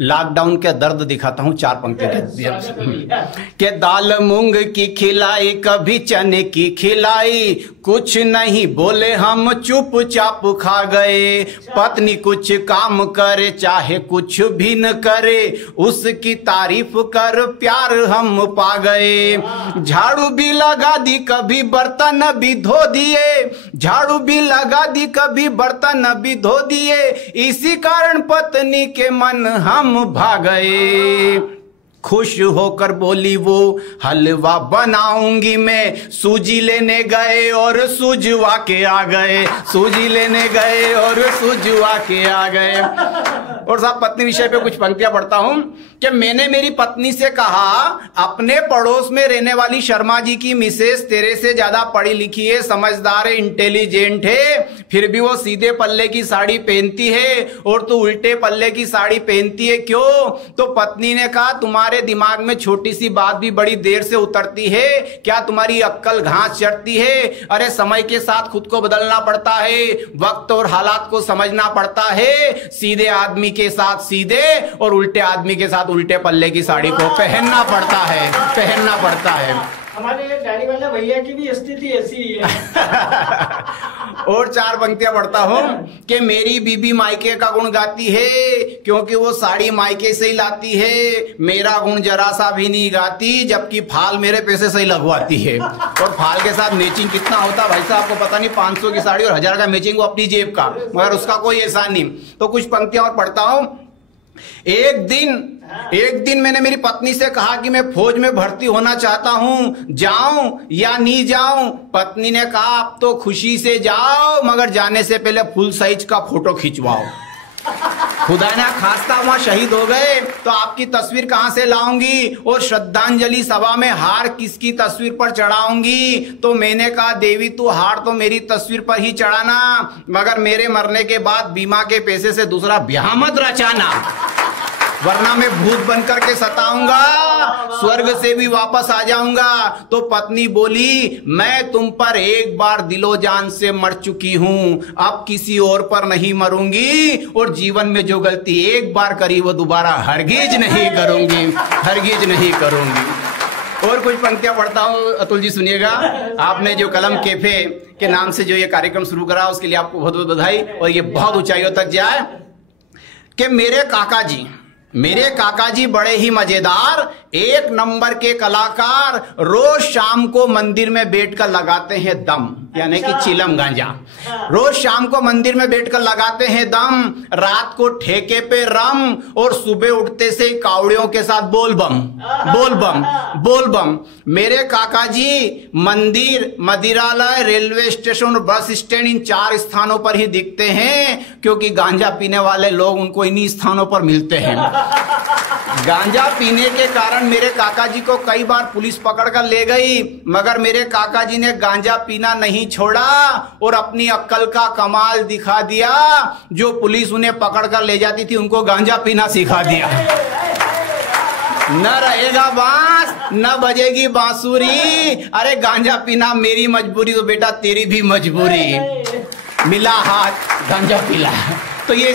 Lockdown का दर्द दिखाता हूं 4 पंक्तियों के दाल मूंग की खिलाई कभी चने की खिलाई, कुछ नहीं बोले हम चुपचाप खा गए। पत्नी कुछ काम करे चाहे कुछ भी न करे, उसकी तारीफ कर प्यार हम पा गए। झाड़ू भी लगा दी कभी बर्तन भी धो दिए, झाड़ू भी लगा दी कभी बर्तन भी धो दिए, इसी कारण पत्नी के मन हम भाग गए। खुश होकर बोली वो हलवा बनाऊंगी मैं, सूजी लेने गए और सूजवा के आ गए, सूजी लेने गए और सूजवा के आ गए। और साहब पत्नी विषय पे कुछ पंक्तियां पढ़ता हूं कि मैंने मेरी पत्नी से कहा, अपने पड़ोस में रहने वाली शर्मा जी की मिसेस तेरे से ज्यादा पढ़ी लिखी है, समझदार है, इंटेलिजेंट है, फिर भी वो सीधे पल्ले की साड़ी पहनती है और तू उल्टे पल्ले की साड़ी पहनती है, क्यों? तो पत्नी ने कहा, तुम्हारे दिमाग में छोटी सी बात भी बड़ी देर से उतरती है क्या? तुम्हारी अक्कल घास चढ़ती है? अरे समय के साथ खुद को बदलना पड़ता है, वक्त और हालात को समझना पड़ता है। सीधे आदमी के साथ सीधे और उल्टे आदमी के साथ उल्टे पल्ले की साड़ी को पहनना पड़ता है, पहनना पड़ता है। हमारे गाड़ी वाले भैया की भी स्थिति ऐसी ही है। और 4 पंक्तियां पढ़ता हूं कि मेरी बीबी मायके का गुण गाती है, क्योंकि वो साड़ी मायके से ही लाती है, मेरा गुण जरा सा भी नहीं गाती, जबकि फाल मेरे पैसे से ही लगवाती है। और फाल के साथ मैचिंग कितना होता है भाई साहब आपको पता नहीं, 500 की साड़ी और 1000 का मैचिंग, वो अपनी जेब का, मगर उसका कोई एहसान नहीं। तो कुछ पंक्तियां और पढ़ता हूं। एक दिन मैंने मेरी पत्नी से कहा कि मैं फौज में भर्ती होना चाहता हूं, जाऊं या नहीं जाऊं? पत्नी ने कहा, अब तो खुशी से जाओ, मगर जाने से पहले फुल साइज का फोटो खिंचवाओ। खुदा ना खास्ता वहां शहीद हो गए तो आपकी तस्वीर कहां से लाऊंगी? और श्रद्धांजलि सभा में हार किसकी तस्वीर पर चढ़ाऊंगी? तो मैंने कहा, देवी तू हार तो मेरी तस्वीर पर ही चढ़ाना, मगर मेरे मरने के बाद बीमा के पैसे से दूसरा ब्याह मत रचाना, वरना मैं भूत बनकर के सताऊंगा, स्वर्ग से भी वापस आ जाऊंगा। तो पत्नी बोली, मैं तुम पर एक बार दिलो जान से मर चुकी हूं, अब किसी और पर नहीं मरूंगी, और जीवन में जो गलती एक बार करी वो दोबारा हरगिज नहीं करूंगी, हरगिज नहीं करूंगी। और कुछ पंक्तियां पढ़ता हूं, अतुल जी सुनिएगा। आपने जो कलम कैफे के नाम से जो ये कार्यक्रम शुरू करा उसके लिए आपको बहुत बहुत बधाई, और ये बहुत ऊंचाइयों तक जाए। कि मेरे काका जी बड़े ही मजेदार, 1 नंबर के कलाकार, रोज शाम को मंदिर में बैठकर लगाते हैं दम, यानी कि चिलम गांजा। रोज शाम को मंदिर में बैठकर लगाते हैं दम, रात को ठेके पे रम, और सुबह उठते से कावड़ियों के साथ बोल बम, बोल बम, बोल बम। मेरे काका जी मंदिर, मदिरालय, रेलवे स्टेशन और बस स्टैंड, इन 4 स्थानों पर ही दिखते हैं, क्योंकि गांजा पीने वाले लोग उनको इन्हीं स्थानों पर मिलते हैं। गांजा पीने के कारण मेरे काका जी को कई बार पुलिस पकड़ कर ले गई, मगर मेरे काका जी ने गांजा पीना नहीं छोड़ा और अपनी अक्ल का कमाल दिखा दिया। जो पुलिस उन्हें पकड़ कर ले जाती थी उनको गांजा पीना सिखा दिया। न रहेगा बांस न बजेगी बांसुरी, अरे गांजा पीना मेरी मजबूरी तो बेटा तेरी भी मजबूरी, मिला हाथ गांजा पीला। तो ये